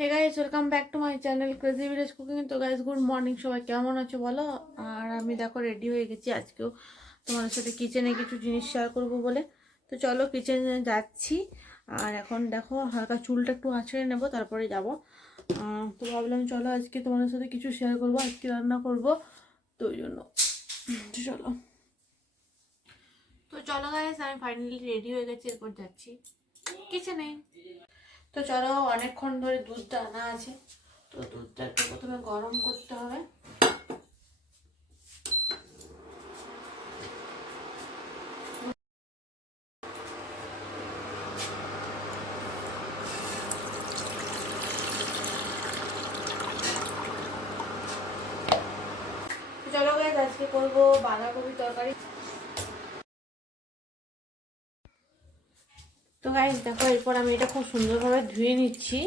Hey guys, welcome back to my channel crazy village cooking. তো guys, good morning, সবাই কেমন আছো বলো। আর আমি দেখো রেডি হয়ে গেছি আজকেও তোমাদের সাথে কিচেনে কিছু জিনিস শেয়ার করব বলে। তো চলো কিচেনে যাচ্ছি। আর এখন দেখো হালকা চুলটা একটু আঁচড়ে নেবো, তারপরে যাব। তো ভাবলাম চলো আজকে তোমাদের সাথে কিছু শেয়ার করব, আজকে রান্না করব, তো ওই জন্য চলো। তো চলো গাইস, আমি ফাইনালি রেডি হয়ে গেছি, এরপর যাচ্ছি কিচেনে। তো চলো, অনেকক্ষণ ধরে দুধটা আনা আছে, তো দুধটা একটু প্রথমে গরম করতে হবে। চলো গাইস, আজকে করবো বাঁধাকপি তরকারি। তো গাইস দেখো, এরপর আমি এটা খুব সুন্দরভাবে ধুয়ে নিচ্ছি।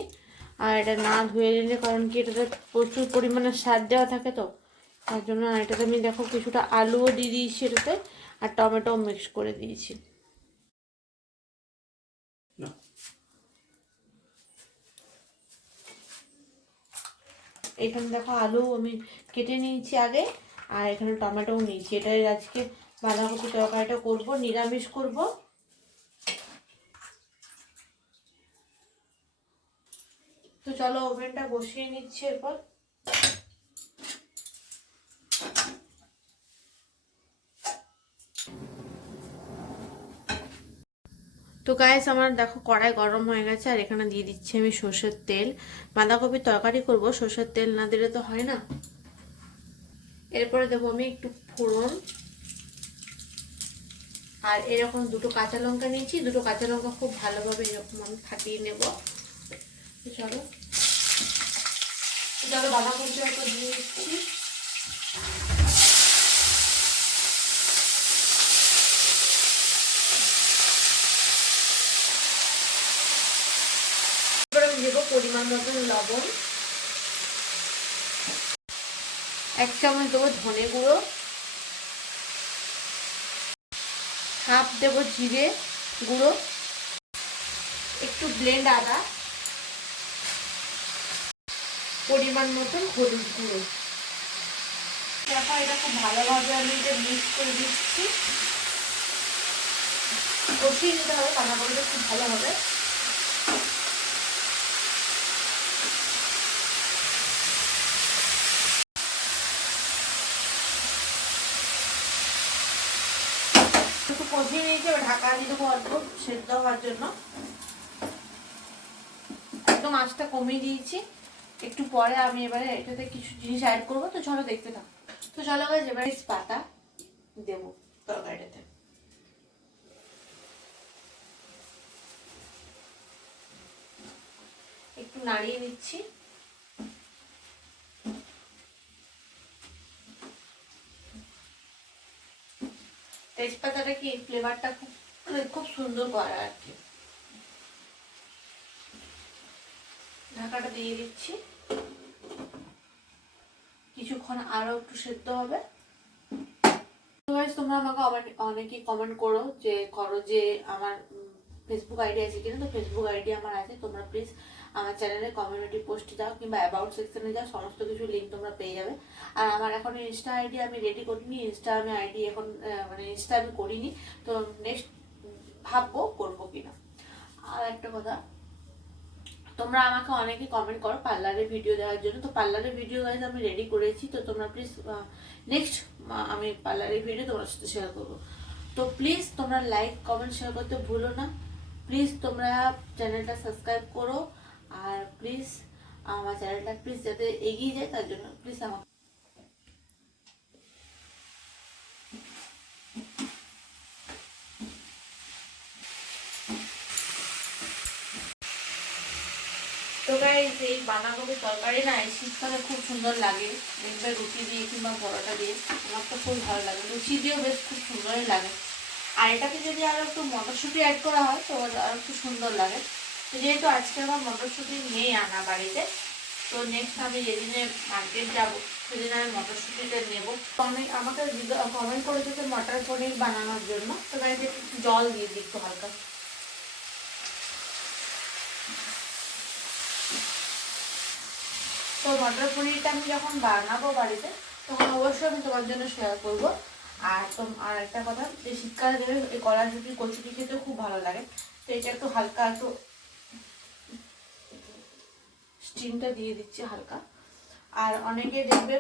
আর এটা না ধুয়ে নিলে, কারণ কি এটাতে প্রচুর পরিমাণে সার দেওয়া থাকে, তো তার জন্য এটাতে আমি দেখো কিছুটা আলুও দিয়ে দিয়েছি এটাতে, আর টমেটো মিক্স করে দিয়েছি। এখানে দেখো আলু আমি কেটে নিয়েছি আগে, আর এখানে টমেটোও নিয়েছি। এটাই আজকে বাঁধাকপি তরকারিটা করব, নিরামিষ করব। তো চলো ওভেনটা বসিয়ে নিচ্ছি এরপর। তো গাইস, আমার দেখো কড়াই গরম হয়ে গেছে, আর এখানে দিয়ে দিচ্ছি আমি সর্ষের তেল। বাঁধাকপির তরকারি করব, সর্ষের তেল না দিলে তো হয় না। এরপরে দেবো আমি একটু ফোড়ন, আর এরকম দুটো কাঁচা লঙ্কা নিয়েছি। দুটো কাঁচা লঙ্কা খুব ভালোভাবে এরকম আমি ফাটিয়ে নেব। চলো চলো বাঁধাকপিটা একটু দিয়ে দিচ্ছি। এবার আমি দেবো পরিমাণ মতন লবণ, 1 চামচ দেবো ধনে গুঁড়ো, হাফ দেবো জিরে গুঁড়ো, একটু ব্লেন্ড আদা, পরিমাণ মতন হলুদ গুঁড়ো। দেখো এটা খুব ভালোভাবে আমি এটা মিক্স করে দিচ্ছি। কষিয়ে নিতে হবে, রান্না করলে খুব ভালো হবে। একটু কষিয়ে নিয়েছি, এবার ঢাকা দিয়ে দেবো অল্প সেদ্ধ হওয়ার জন্য। একদম আঁচটা কমিয়ে দিয়েছি। একটু পরে আমি এবারে এটাতে কিছু জিনিস অ্যাড করবো, তো চলো দেখতে থাকো। তো চলো গাইস, এবারে পাতা দেবো তরকারিটাতে। একটু নাড়িয়ে নিচ্ছি। তেজপাতাটা কি ফ্লেভারটা খুব খুব সুন্দর করে আর কি। ঢাকাটা দিয়ে দিচ্ছি, কিছুক্ষণ আরো একটু সেদ্ধ হবে। তোমরা আমাকে অনেকেই কমেন্ট করো যে আমার ফেসবুক আইডি আছে কিনা। তো ফেসবুক আইডি আমার আছে, তোমরা প্লিজ আমার চ্যানেলে কমিউনিটি পোস্টে যাও কিংবা অ্যাবাউট সেকশনে যাও, সমস্ত কিছু লিঙ্ক তোমরা পেয়ে যাবে। আর আমার এখন ইনস্টা আইডি আমি রেডি করিনি, ইনস্টা আমি আইডি এখন মানে ইনস্টা আমি করিনি। তো নেক্সট ভাববো করবো কিনা। আর একটা কথা, তোমরা আমাকে অনেকে কমেন্ট করো পার্লারের ভিডিও দেওয়ার জন্য। তো পার্লারের ভিডিও গাইজ আমি রেডি করেছি, তো তোমরা প্লিজ নেক্সট আমি পার্লারের ভিডিও তোমার সাথে শেয়ার করবো। তো প্লিজ তোমরা লাইক কমেন্ট শেয়ার করতে ভুলো না। প্লিজ তোমরা চ্যানেলটা সাবস্ক্রাইব করো। আর প্লিজ আমার চ্যানেলটা প্লিজ যাতে এগিয়ে যায়, তার জন্য প্লিজ আমাকে। তো গাইস, এই বাঁধাকপির তরকারি না এই শীতকালে খুব সুন্দর লাগে, দেখবে রুটি দিয়ে কিংবা পরোটা দিয়ে। আমার তো খুব ভালো লাগে, লুচি দিয়েও বেশ খুব সুন্দরই লাগে। আর এটাতে যদি আরো একটু মটরশুঁটি অ্যাড করা হয় তো আরো একটু সুন্দর লাগে। তো যেহেতু আজকে আমার মটরশুঁটি নেই আনা বাড়িতে, তো নেক্সট আমি যেদিনে মার্কেট যাবো সেদিন আমি মটরশুঁটিটা নেবো। তো আমাকে কমেন্ট করেছে যে মটর পনির বানানোর জন্য। তো গাইস একটু জল দিয়ে দিই একটু হালকা। তো মটর পনিরটা আমি যখন বানাবো বাড়িতে তখন অবশ্যই আমি তোমার জন্য শেয়ার করবো। আর একটা কথা, এই শীতকালে দেবে এই কড়াইশুঁটি কচুরি খেতে খুব ভালো লাগে। তো এটা একটু হালকা একটু স্টিমটা দিয়ে দিচ্ছি হালকা। আর অনেকে দেখবে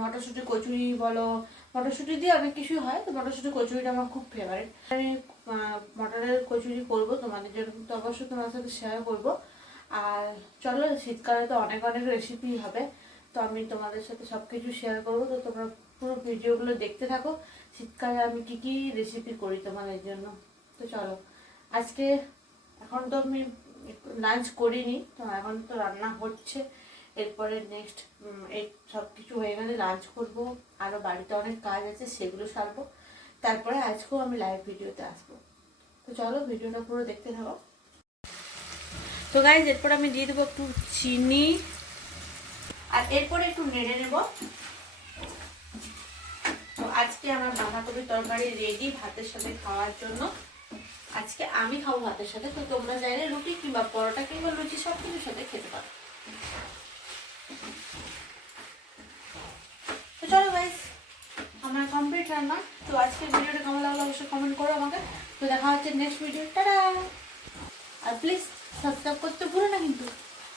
মটরশুঁটি কচুরি বলো, মটরশুঁটি দিয়ে অনেক কিছুই হয়, তো মটরশুঁটি কচুরিটা আমার খুব ফেভারিট। আমি মটরের কচুরি করবো তোমাদের জন্য, তো অবশ্যই তোমার সাথে শেয়ার করবো। আর চলো, শীতকালে তো অনেক অনেক রেসিপি হবে, তো আমি তোমাদের সাথে সব কিছু শেয়ার করবো। তো তোমরা পুরো ভিডিওগুলো দেখতে থাকো, শীতকালে আমি কি কি রেসিপি করি তোমাদের জন্য। তো চলো, আজকে এখন তো আমি লাঞ্চ করিনি, তো এখন তো রান্না হচ্ছে। এরপরে নেক্সট এই সব কিছু হয়ে গেলে লাঞ্চ করবো, আরও বাড়িতে অনেক কাজ আছে সেগুলো সারবো, তারপরে আজকেও আমি লাইভ ভিডিওতে আসবো। তো চলো, ভিডিওটা পুরো দেখতে থাকো। তো গাইজ, এরপর আমি দিয়ে দেবো একটু চিনি, আর এরপরে একটু নেড়ে নেব। তো আজকে আমার বাঁধাকপির তরকারি রেডি ভাতের সাথে খাওয়ার জন্য। আজকে আমি খাবো ভাতের সাথে, তো তোমরা চাইলে রুটি কিংবা পরোটা কিংবা লুচি সব কিছুর সাথে খেতে পারো। তো চলো গাইস, আমার কমপ্লিট রান্না। তো আজকের ভিডিওটা কেমন লাগলো অবশ্যই কমেন্ট করো আমাকে। তো দেখা হচ্ছে নেক্সট ভিডিও, টাটা। আর প্লিজ সাবস্ক্রাইব করতে ভুলো না কিন্তু।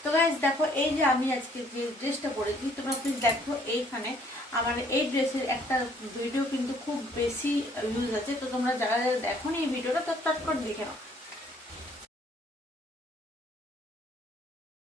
তো গাইস দেখো, এই যে আমি আজকে যে ড্রেসটা পরেছি, তোমরা প্লিজ দেখো এইখানে আমার এই ড্রেসের একটা ভিডিও কিন্তু খুব বেশি ইউজ আছে। তো তোমরা যারা যারা দেখো নি এই ভিডিওটা, তো চট করে দেখে নাও।